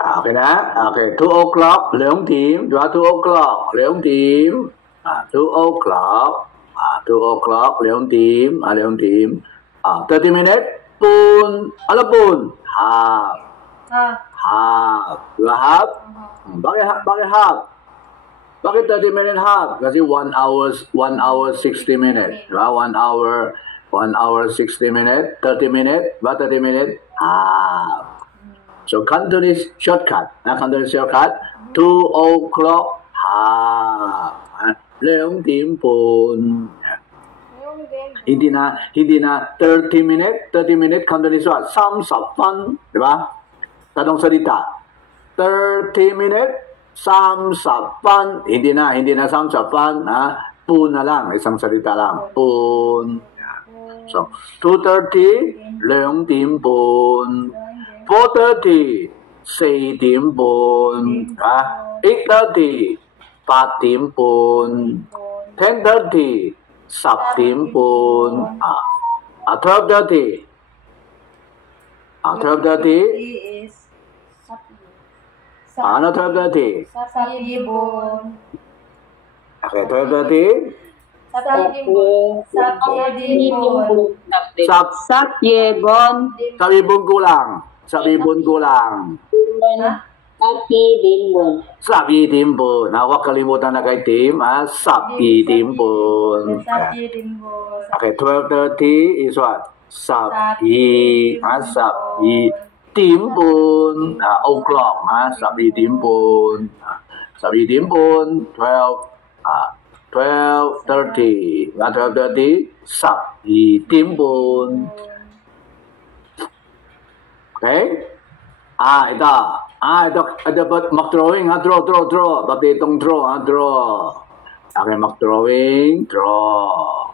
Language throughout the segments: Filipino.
Okay na? Okay, 2 o'clock, 2 team. Diba? 2 o'clock, 2 team. 2 o'clock. 2 o'clock, 2 team. 2 team. 30 minutes. Pun. Ano pun? Half. Half. Diba half? Bakit half? Bakit 30 minutes half? Kasi 1 hour 60 minutes. Diba? 1 hour 60 minutes. 30 minutes. Diba 30 minutes? Half. So Cantonese shortcut. Cantonese shortcut. 2 o'clock half. 2 điểm pun. Hindi na 30 minutes. 30 minutes Cantonese what? Samsapan. Diba? Tanong salita. 30 minutes samsapan. Hindi na samsapan. Pun na lang. Isang salita lang. Pun. So 2:30. 2 điểm pun. 4:30 4 điểm pun. 8:30 8 điểm pun. 10:30 10 điểm pun. 12:30 12:30 is ano 12:30? Satyebon. Okay, 12:30 Satyebon. Sabibon kulang. Sabibon kulang. Sabi dimbon. Huwag kalimutan na kay team. Sabi dimbon. Okay, 12:30 is what? Sabi. Sabi dimbon. O'clock. Sabi dimbon. Sabi dimbon. 12:30. 12:30. Sabi dimbon. Okay? Ito mag-drawing, draw. Bakit itong draw, draw. Okay, mag-drawing, draw.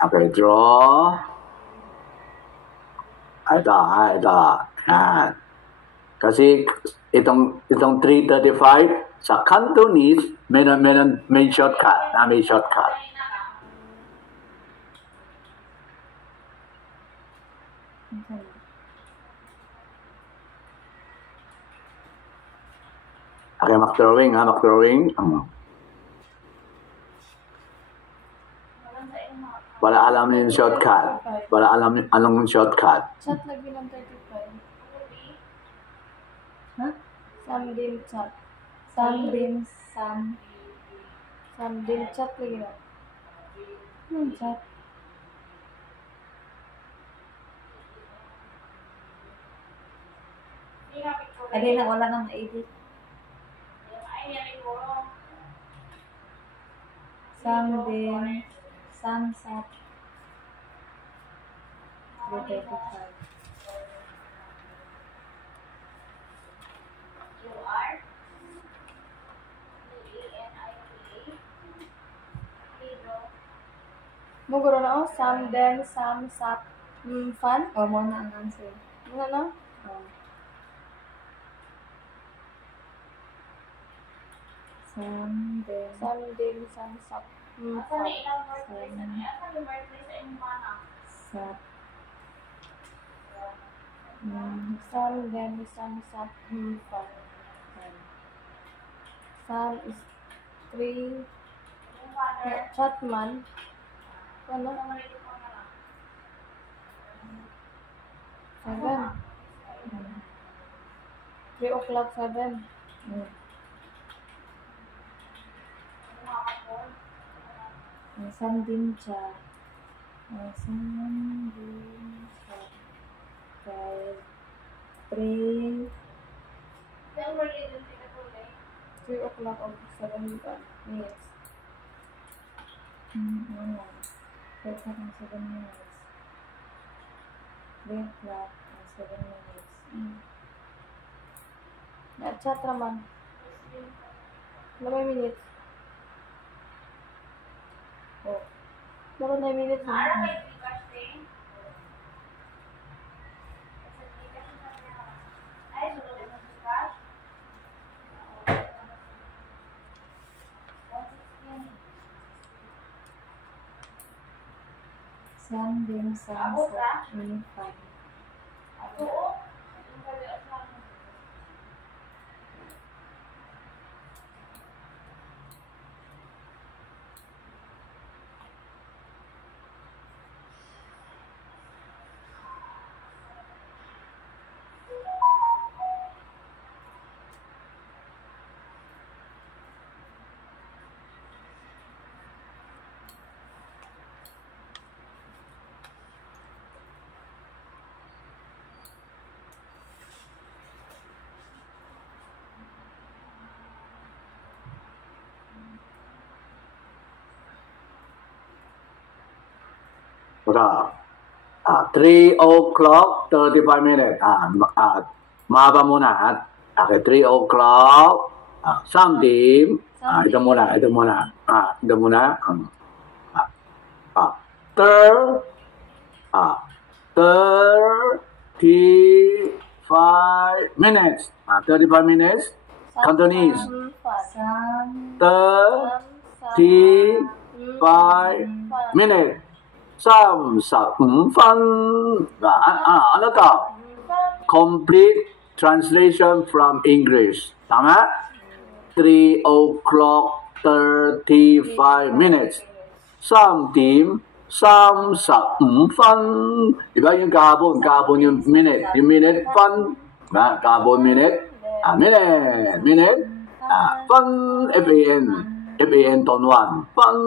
Okay, draw. Ito. Yan. Kasi itong 3:35 sa Cantonese, may shortcut. May shortcut. Okay, mag-drawing. Wala alam yung shortcut. Wala alam anong shortcut. Chat lagi ng 35. Samdin chat. Samdin chat lagi na. Chat. Adi na wala nang edit. Samdin samsat. 3:35. Muguro na samden samsat fan. Mo na ang answer. Ano na? Samden samsat fan. Samden samsat fan. Sam is 3 Chatman. Ano? 7. 3 o'clock 7. Samdin chat. Kay 3 o'clock or 7 minutes. Wait na ng 7 minutes. 3 o'clock and 7 minutes. Na-chat naman. Na may minutes. Meron na minutes. Samdin samsat fan. 3 o'clock, 35 minutes. Mahaba muna. Okay, 3 o'clock. Some team. Ito muna. Ito muna. 35 minutes. 35 minutes. Cantonese. 35 minutes. Some, fun. Ano to? Complete translation from English. Tama? 3 o'clock, 35 minutes. Some team, some, fun. Diba yung kahapon yung minute. Yung minute, fun. Kahapon minute. Minute. Fun, F-A-N. F-A-N tone 1. Fun.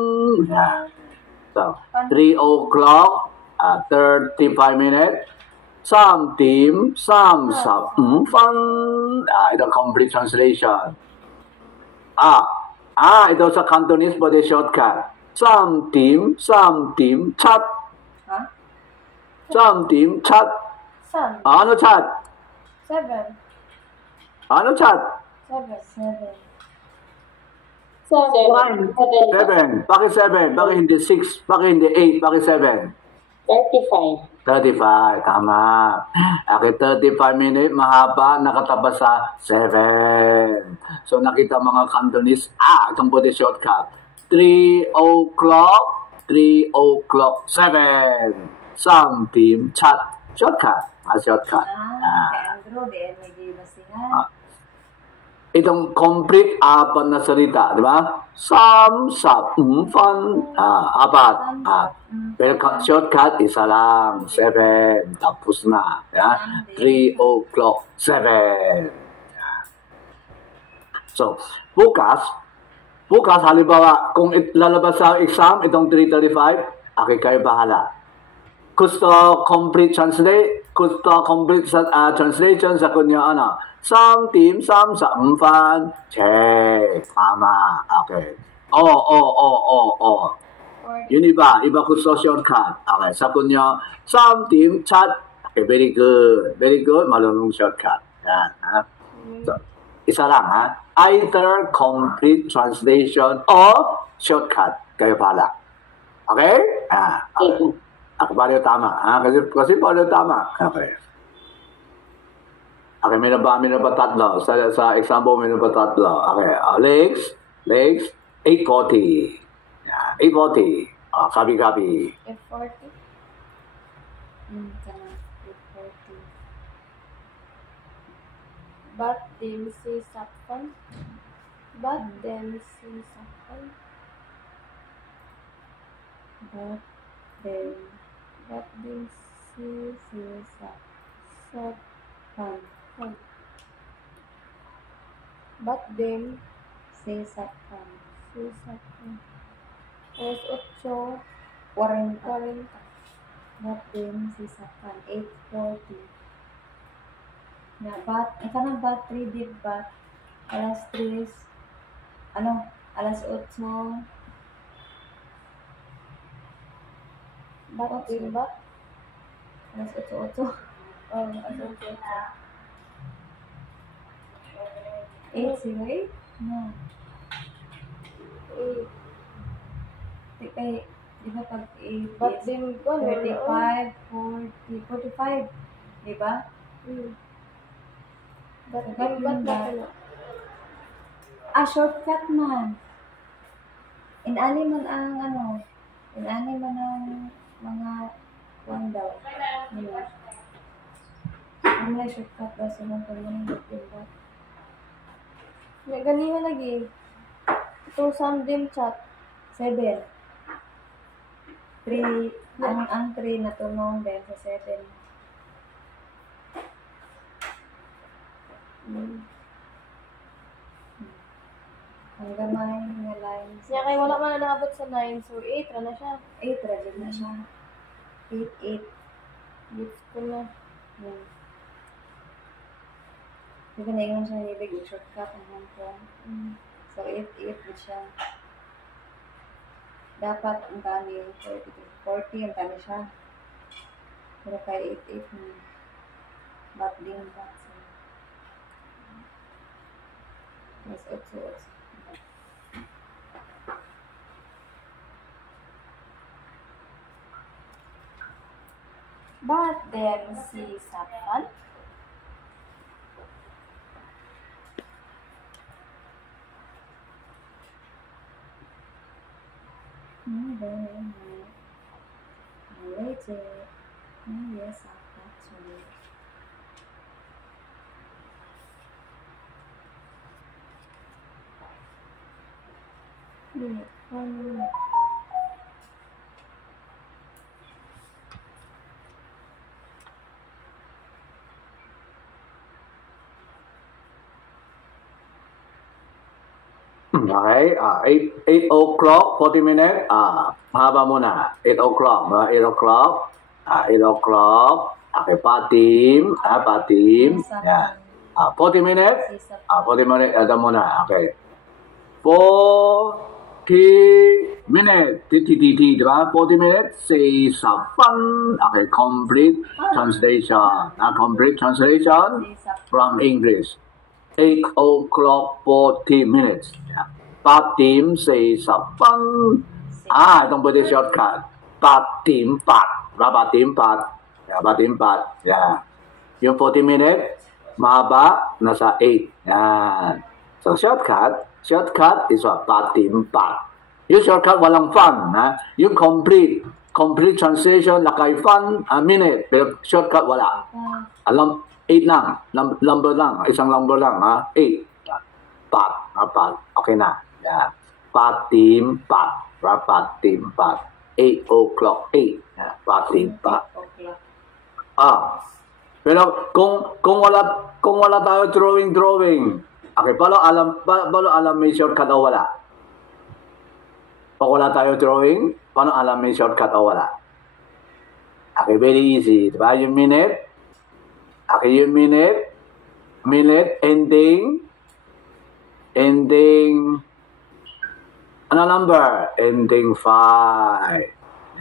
So, 3 o'clock, 35 minutes. Some team, some, fun. Ito complete translation. Ito sa Cantonese po, the shortcut. Some team, chat. Some team, chat. Ano chat? 7. Ano chat? 7. 7. Bakit 7? Bakit hindi 6? Bakit hindi 8? Bakit 7? 35. Tama. Okay, 35 minutes, mahaba, nakatabas sa 7. So, nakita mga Cantonese, itong po the shortcut. 3 o'clock, 7. Some team, chat. Shortcut. Shortcut. Kay Andrew, di may gilasihan. Itong complete apat na salita, di ba? Some, fun, apat. Pero shortcut, isa lang, 7. Tapos na. 3 o'clock, 7. So, bukas, halimbawa, kung lalabas sa exam, itong 3:35, kayo bahala. Gusto complete translation sa kunyo, some team, some, fun, check, tama, okay. Yun iba gusto shortcut, okay, sa kunyo, some team, chat, okay, very good, malunong shortcut, yan, So, isa lang, either complete translation or shortcut, kayo pala, okay? Okay. Pareho tama, kasi pareho tama. Okay. Okay, may na ba tatlo? Sa example, may na ba tatlo? Okay, legs, 8:40. 8:40. Gabi. F40. Kana 8:40. But them say sappan. But them say sappan. But them But them say sappan. But them say sappan. say sappan. Alas 8:40. 40. But them say sappan. 8:40. Kanang bat 3 deep bat. Alas 3. Alas 8. But them ba? Alas 8. Alas 8:40. 8 sila eh? No. Kaya, di ba pag 8 But is them ko 35, 40, 45. Di ba? But But them yun ba? ba? Shortcut man. Inani man ang mga one daw. Ano na shortcut daw sa mga pagmamahal, diba? May ganihan lagi. Ito some them chat. 7. 3, ang 3 na tunong din sa 7. Ang gamay nga lines. Siya kay wala man na naabot sa 9, so 8 ra na siya. 8 rajin na siya. 8. Gets ko na. Di ba na siya ibig shortcut ang Hong Kong? So 8 na siya. dapat ang kani 40 ang kani siya. Pero kay 88 na. Bat din bat. Mas 8. Bat din si Sapan. Okay, 8 o'clock, 40 minutes, mahaba muna. 8 o'clock, 8 o'clock, 8 o'clock, okay, patim, yan. 40 minutes, 40 minutes, ada muna, okay. 40 minutes, diba? 40 minutes, say sapan, okay, complete translation, complete translation from English. 8 o'clock 40 minutes. Patim say sapan. Itong pwede shortcut. Patim pat. Patim pat. Patim pat. Yeah. Yung 40 minutes, mahaba, nasa 8. Yan. So shortcut is what? Patim pat. Yung shortcut, walang fun. Yung complete translation, lakay fun, a minute. Pero shortcut, wala. Alam, 8 lang. Number lang. Isang number lang. 8. Pat. Okay na. Yeah. Patim pat. Patim pat. 8 o'clock. 8. Yeah. Patim pat. Pero kung wala tayo drawing. Okay, paano alam may shortcut o wala? Pag wala tayo drawing, paano alam may shortcut o wala? Okay, very easy. Diba? Yung minute. Okay, yung minute, ending, ano number? Ending 5.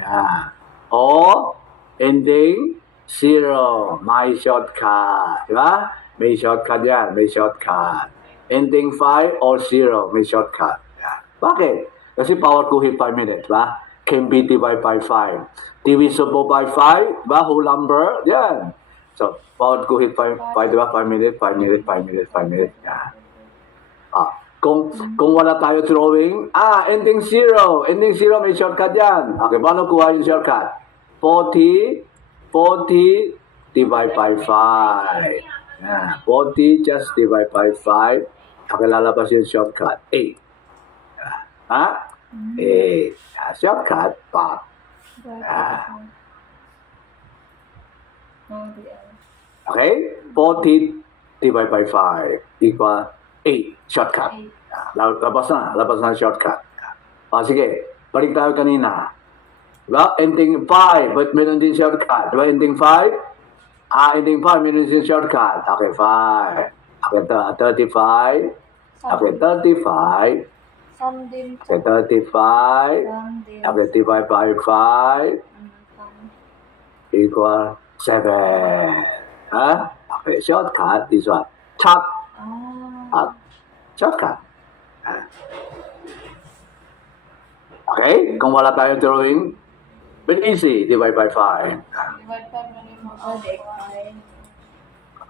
Yeah. Or, ending 0. My shortcut. Diba? May shortcut yan. May shortcut. Ending 5 or 0. May shortcut. Yeah. Bakit? Kasi power to hit 5 minutes. Diba? Can be divided by 5. Divisible by 5. Diba? Whole number. Yan. So, power to hit 5 diba? 5 minutes. Yeah. Kung wala tayo drawing, ending 0. Ending 0 may shortcut yan. Okay, paano kuha yung shortcut? 40 divide by 5. Yeah. 40 just divide by 5. Okay, lalabas yung shortcut. 8. 8. Shortcut, but. Okay? 40 divided by 5 equal 8. Shortcut. Labas na shortcut. Sige, balik tayo kanina. Diba? Ending 5, but meron din shortcut. Diba? Ending 5? Ending 5, meron din shortcut. Okay, 5. Okay, 35. Okay, 35. Okay, 35. Okay, divide by 5 equal 7. Okay, shortcut is what? Shortcut. Okay, kung wala tayo drawing, but easy, divide by 5.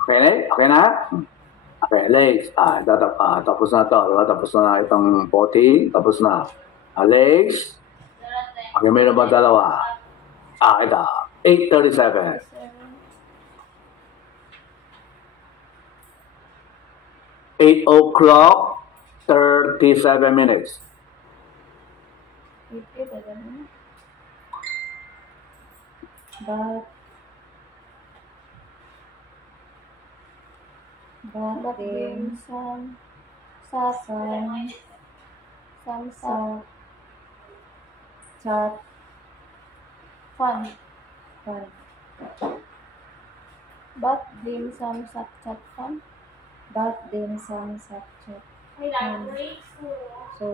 Okay na? Okay, legs. Tapos na to. Diba? Tapos na itong 40. Tapos na. Legs. Okay, meron ba dalawa? Ito. 8:37. 8 o'clock, 37 minutes. Batim, sasan, samsat, chat, fun. Bat dim sum sat chat fun. So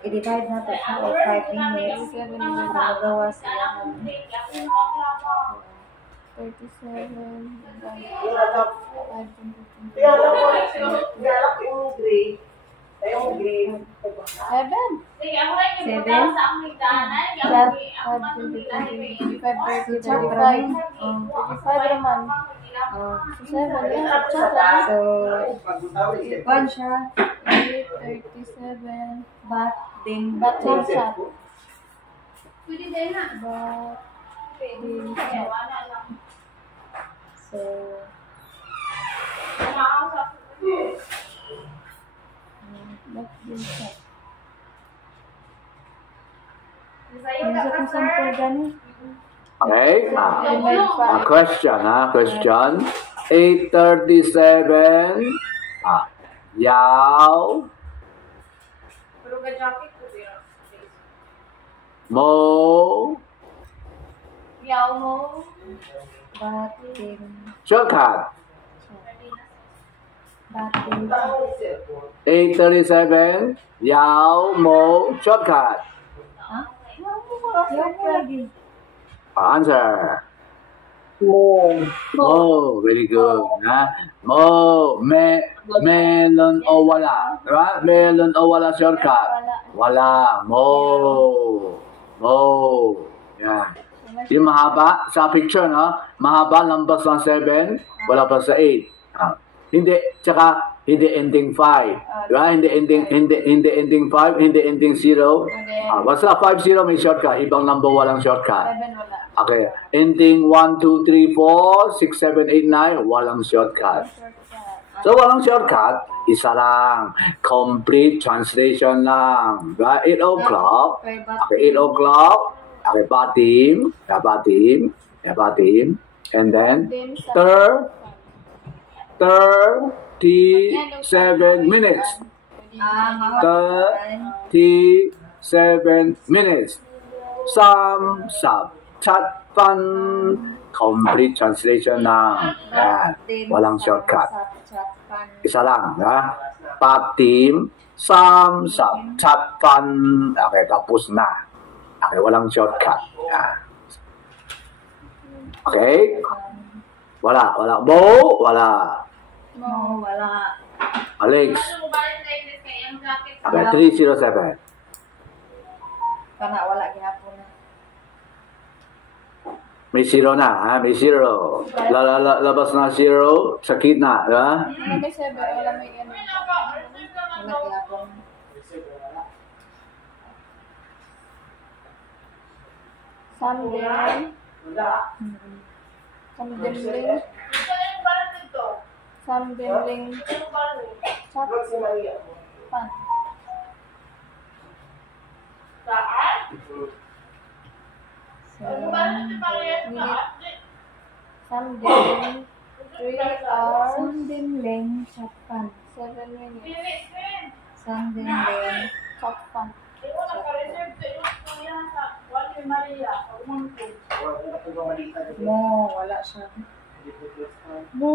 I-divide na to siya of 5 minutes. 7 Magawa siya ng 37. 35 naman. So 7 yan. So, 1 siya. 37. But, din, But din shot. So, But din shot. ano sa itong sample gani? Okay? Divide 5. Question, question. 8:37. Yao. Mo. Yaw mo. But, din, Shortcut. but, din, 8:37. Yao. Mo. Shortcut. ha? Yung lagi. Answer. Mo. Very good. Mo. Melon o wala. Diba? Melon o wala shortcut. Wala. Mo. Mo. Yan. Yung mahaba sa picture, no? Mahaba, lampas ng 7, wala pa sa 8. Hindi, tsaka hindi ending 5. Diba? Hindi ending 5, hindi ending 0. Basta 5-0 may shortcut, ibang number walang shortcut. 7 wala. Okay. Ending 1, 2, 3, 4, 6, 7, 8, 9, walang shortcut. So, walang shortcut, isa lang. Complete translation lang. Diba? 8 o'clock. Okay, 8 o'clock. Okay, batim. And then, 37 minutes. Mga 37 minutes. Sam, sab, chat, fun. Complete translation na. Yan. Walang shortcut. Isa lang. Ha? Patim, sam, sab, chat, fun. Okay, tapos na. Okay, walang shortcut. Yan. Okay? Wala. Bo, wala. No, wala. Alex. Okay, 307. Kana wala gihapon na. May 0 na, ha? May 0. Labas na 0. Sakit na, di ba? May 7. Wala may ganun. Wala gihapon. Samdemling. Chat. Pan. Samdemling. 3 hours. Samdimling Chappan. 7 minutes. Samdimling. Chappan. Mo, wala siya. Mo.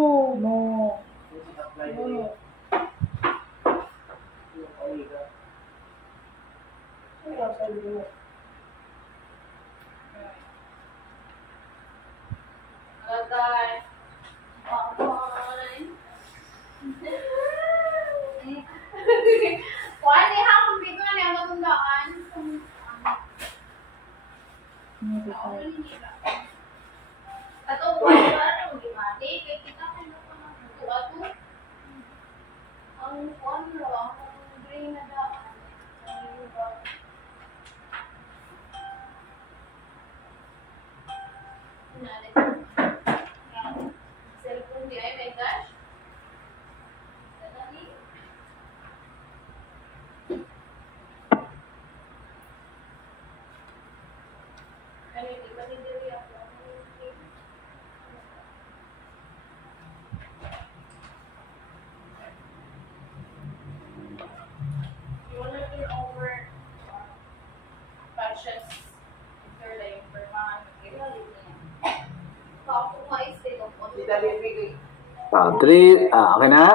Okay na?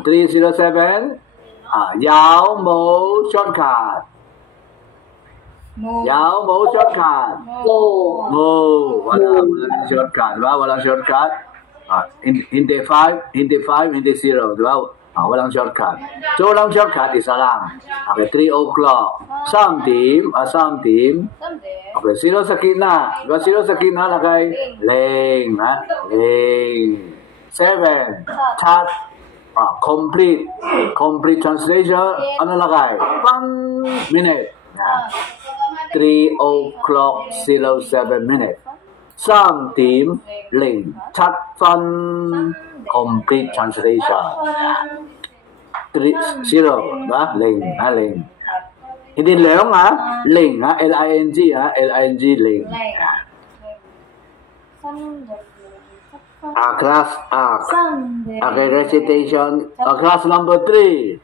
307. Yao Mo shortcut. Move. Yaw mo shortcut. Move. Move. Walang shortcut, di ba? Walang shortcut. Hindi 5, hindi 0, di ba? Walang shortcut. So, walang shortcut, isa lang. Okay, 3 o'clock. Some team. Someday. Okay, zero sa kina. Di ba? Zero sa kina, lagay ling. Ling. 7. Chat. Complete. Complete translation. Ano lagay? 1 minute. 3 o'clock, 07 minutes. Some team, ling. Chat fun. Complete translation. 0, ba? Ling. Ling. Hindi leong ha? Ling ha? L-I-N-G ha? L-I-N-G, ling. Class, okay, recitation. Class number 3.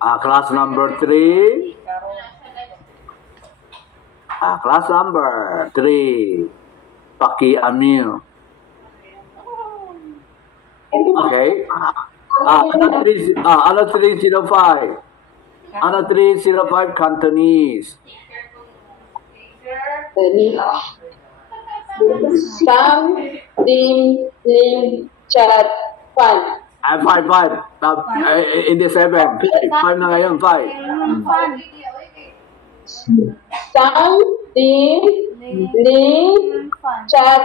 Class number 3. Class number 3. Paki Amil. Okay. Ano 305. Ano 305 Cantonese. Some dim lim chat fun. 5. In the 7. 5 na ngayon, 5. Some dim lim chat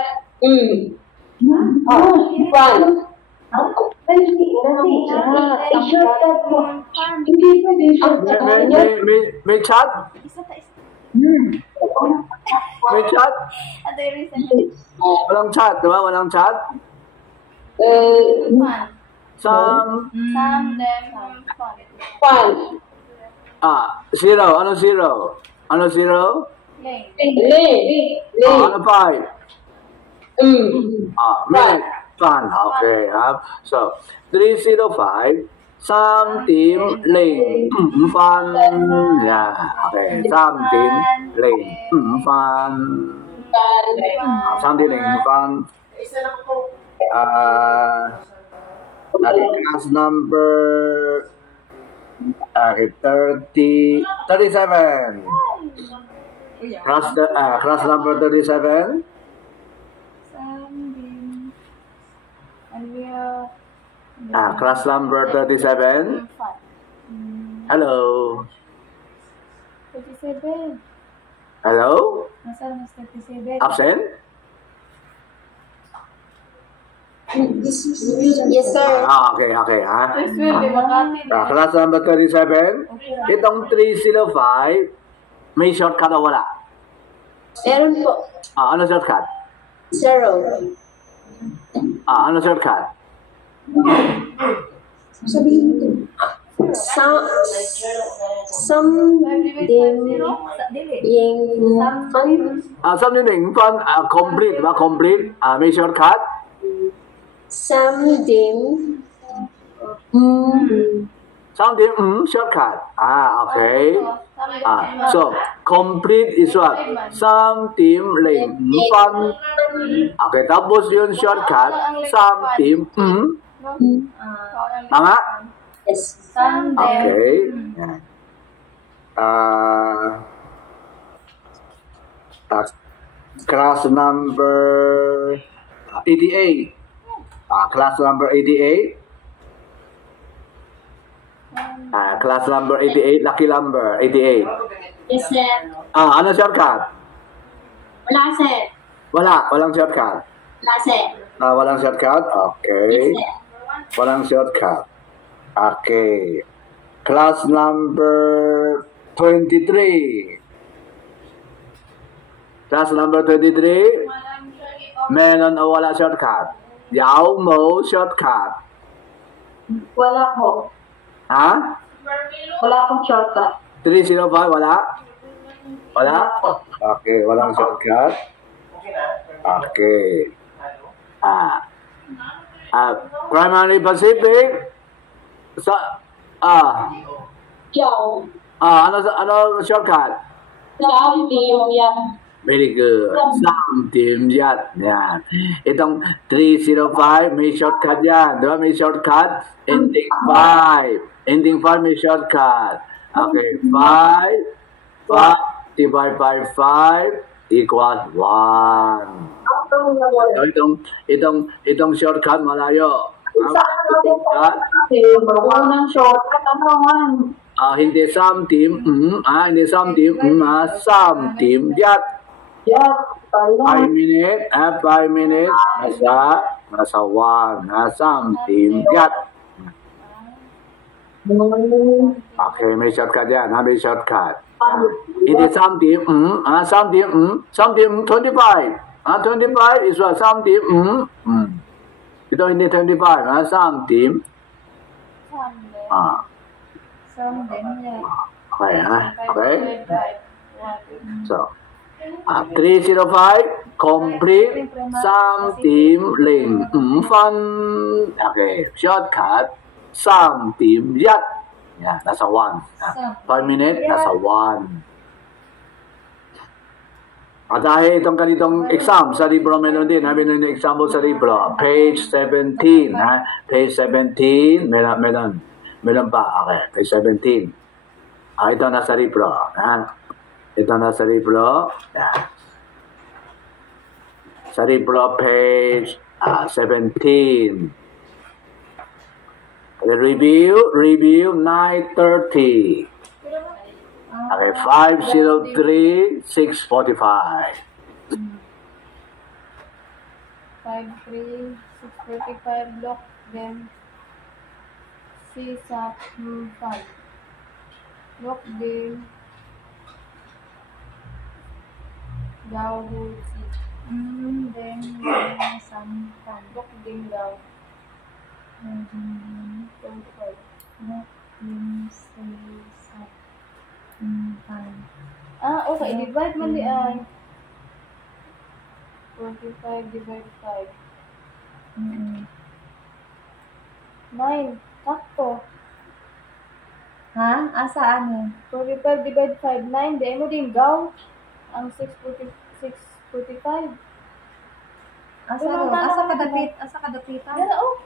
fun. May chat? May chat? Walang chat, di ba? Walang chat? Some Fun. 0. Ano 0? Ano 0? Ano 5? Minute. Fun. Okay. So, 305. Some team ling. Fun. Yeah. Okay. Some team ling. Fun. Some team ling. Fun. Class number 37. Class number 37. Class number 37. Hello. 37. Hello. Nasaan mas 37? Absent? Yes, sir. Okay. Ha? This will be Makati. Class number 37. Itong 305, may shortcut o wala? Meron po. Ano shortcut? 0. Ano shortcut? Sabihin ito. Some dim yung fun. Something fun, complete, ba? Complete. May shortcut? Some dim Something shortcut. Okay. So complete is what? Something ling fun. Okay, tapos yun shortcut. Something Tama? yes. Okay. Class number 88. Class number 88. Class number 88, lucky number 88. Yes, sir. Ano shortcut? Wala, sir. Walang shortcut. Wala, sir. Walang shortcut? Okay. Yes, sir. Walang shortcut. Okay. Class number 23. Class number 23. Meron o wala shortcut? Yaw mo shortcut. Wala po. Ha? Wala pong shortcut. 305, wala? Wala? Okay, walang shortcut. Okay. Primary Pacific. Yaw. Ano shortcut? Some dim yan. Very good. Something yan. Yan. Itong 305, may shortcut yan. Diba? May shortcut. Ending 5. Ending 5 may shortcut. Okay. 5. divided by 5 equals 1. Itong shortcut malayo. Shortcut. Unang shortcut, ano man? Hindi something, hindi something, something, yat. Yes, 5 minutes, 5 minutes, nasa 1, something, yat. Okay, may shortcut yan, may shortcut. Hindi something, something 25. 25 is what? Something, Ito hindi 25, something. Something, yeah. Okay, okay. So, 305, complete something link. Fun. Okay, shortcut. Something yat. Yeah, nasa 1. 5 minutes, nasa 1. At dahil itong ganitong exam sa libro meron din, meron yung example sa libro. Page 17, Page 17, meron pa. Okay, page 17. Ito nasa libro. Ito nasa libro. Sa libro, page 17. Review 9:30. Okay, 503, 645. 5-3, 645 block, then CSAP 5. Block din daw Gucci. Then, sampan. Block din daw. 25. Block din sa Okay. Divide man di ay. 45 divide 5. 9. Sakto. Ha? Asaan mo? 45 divide 5. 9. Di mo din gaw. Ang 645. Asa ro? Asa kadapit? Asa kadapitan? Dara oh.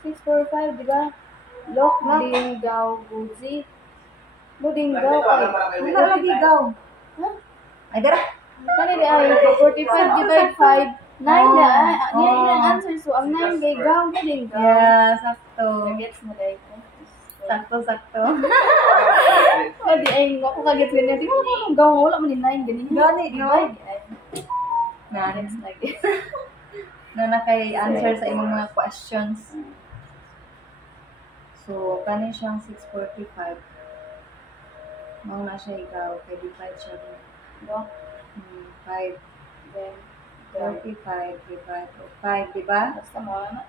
645, di ba? Lock din gaw Gucci. Mo din gaw ay. Wala lagi gaw. Ha? Ay, dara. Kanina ay 45 divide 5. 9 na. Yan yung answer. So, ang 9 gay gaw mo din gaw. Yeah, sakto. Gets mo dahil. Sakto. O, di ay, ako kagets ganyan. Di mo kung gaw wala mo din 9 ganyan. Gani, di ba? Na, next na gets. Na nakay answer sa imong mga questions. So, kanin siyang 645. Mao na siya ikaw. Kay divide siya din. No? 5. Then, 35 divide 5, di ba? basta mo na.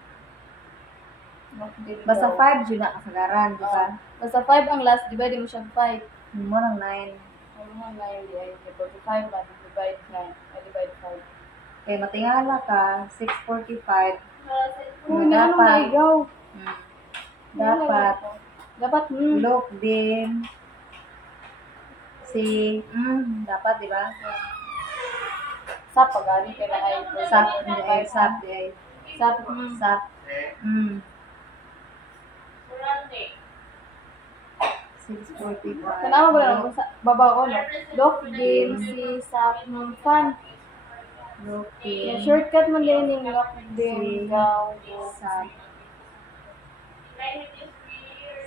Lock din Basta gaw. 5 yun na kasagaran, di ba? Basta 5 ang last, divide mo siya 5. Mo nang 9. Ano nga 9 di ay 45 na divide 9. Ay divide 5. Kay matingala ka, 645. Hindi na nung naigaw. Dapat Dapat, look din si dapat, di ba? Sa pagani kaya na ay Sap, hindi ay sap, di ay Sap, sap. 645. Kanama ba lang sa baba ko, no? Lock din si Sap fan. Look Yung din shortcut mo din yung lock din gaw. sap.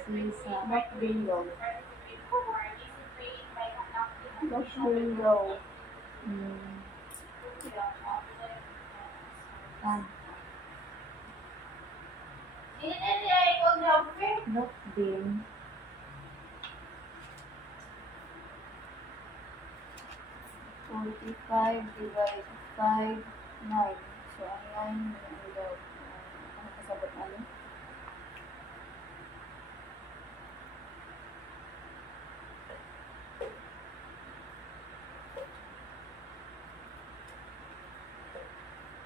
Si sap. Lock din gaw. Lock din gaw. Look din 45 divide 5, 9. So, ang 9 yung gaw. Ano kasabot namin?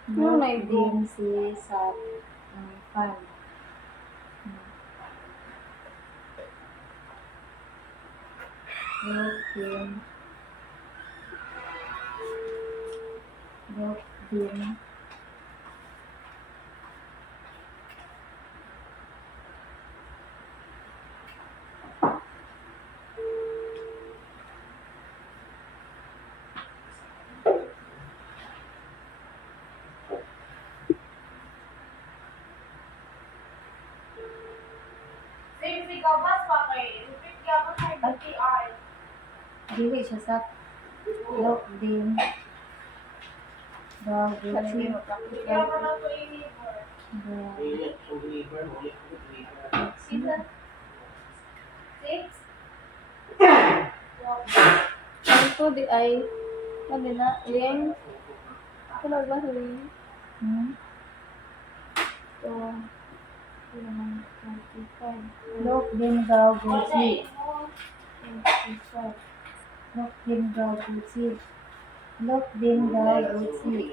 look may din si sap. Fan. Look din Dili siya sa look din. Gagutin. Ito di ay, ano na, ling. Ano ba sa ling? Ito, ito naman, 25. Look din gagutin. 25. Look din gagutin. Look din gagutin.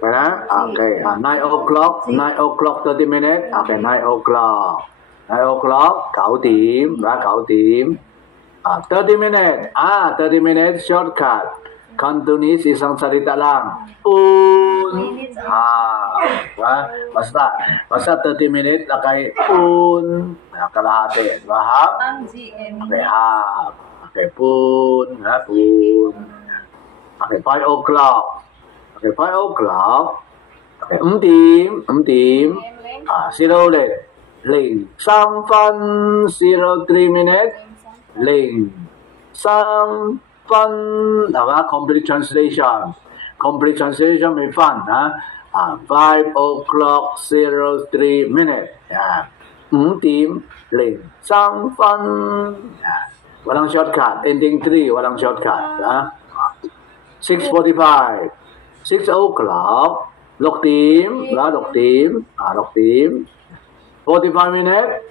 Okay, 9 o'clock, 9 o'clock 30 minutes. Okay, 9 o'clock. 9 o'clock, 9 điểm, và 9 điểm. 30 minutes. 30 minutes shortcut. Cantonese isang salita lang. Basta 30 minutes lakay kalahati. Half. Ang GM. Okay, half. Okay, pun. Okay, 5 o'clock. Okay, 5 o'clock. Okay, 5 điểm. Zero ulit. Ling. 3 phân 03 minutes. Ling. 3 phân. Diba? Complete translation. Complete translation may fun. 5 o'clock 03 minutes. Yan. 5 điểm. Ling. 3 phân. Walang shortcut. Ending 3. Walang shortcut. 6:45. 6 o'clock. Lục điểm. Lục điểm. 45 minutes.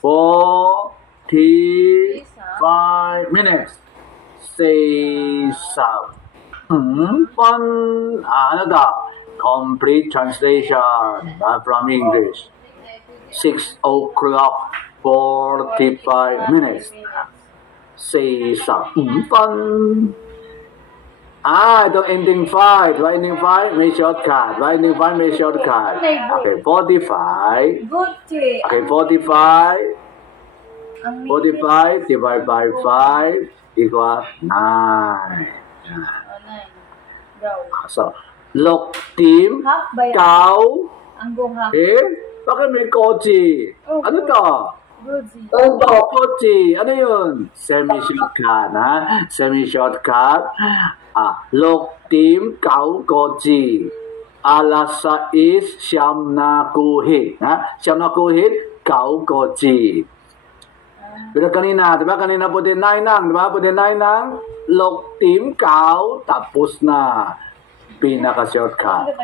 45 minutes. Say some. Ano daw? Complete translation from English. 6 o'clock 45 minutes. Say some. Ito ending 5. Why ending 5? May shortcut. Why ending 5? May shortcut. Okay, 45. Good tea. Okay, 45. 45 divided by 5 equal 9. Go. So, lục điểm Half ba yan? cao. Ang go half. Bakit may koji? Ano to? Goodie. Koji. Ano yun? Semi-shortcut, Semi-shortcut. Lục điểm cao koji. Alas 6 siyam na guhit. Siyam na guhit, cao koji. Pero kanina, diba? Kanina po din 9 nang, diba? Po din 9 nang. Lục điểm cao, tapos na. Pinaka-shortcut.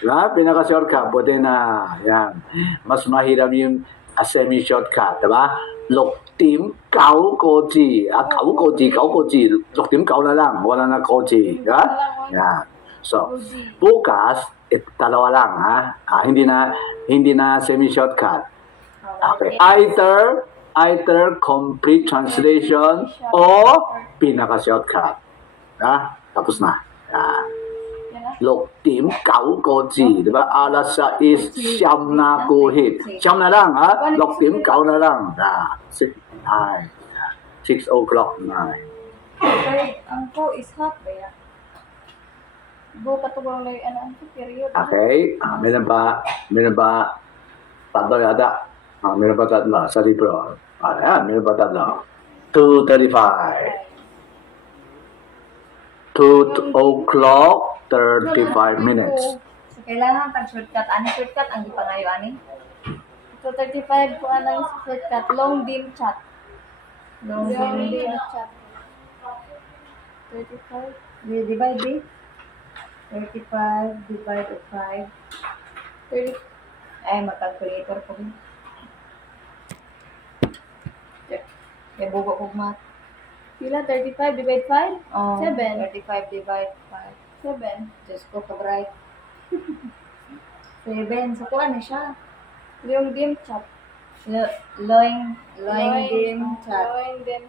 Diba? Pinaka-shortcut. Po din na. Yan. Mas mahirap yung semi-shortcut. Diba? Lục điểm cao koji. Cao koji. Lục điểm cao na lang. Wala na koji. Diba? Yan. So, bukas, dalawa lang, hindi na semi-shortcut. Okay. Either complete translation or pinaka-shortcut. Tapos na. Lục điểm cao koji, diba? Alas 6 siyam na guhit. Siyam na lang, Lục điểm cao na lang. 6 o'clock 9. Okay, ang po is half ba yan? Go katugong na yung ano, period. Okay, meron ba tatlo yata? Meron ba tatlo sa libro? Meron ba tatlo? 2:35. 2 o'clock 35 minutes. So, kailangan pag-shortcut. Ano shortcut? Ang ipangayo, ani? 2:35 po ang shortcut. Long dim chat. Long Long dim dim chat. chat. 35. Divide B. 35 divided by 5. 30. Ay, mag-calculator ko. Kaya bugo ko math. Pila? 35 divide 5? 7. 35 divide 5. 7. Just ko pag-right. 7. So, kuha na siya. Long dim chat. Loing dim chat. Long dim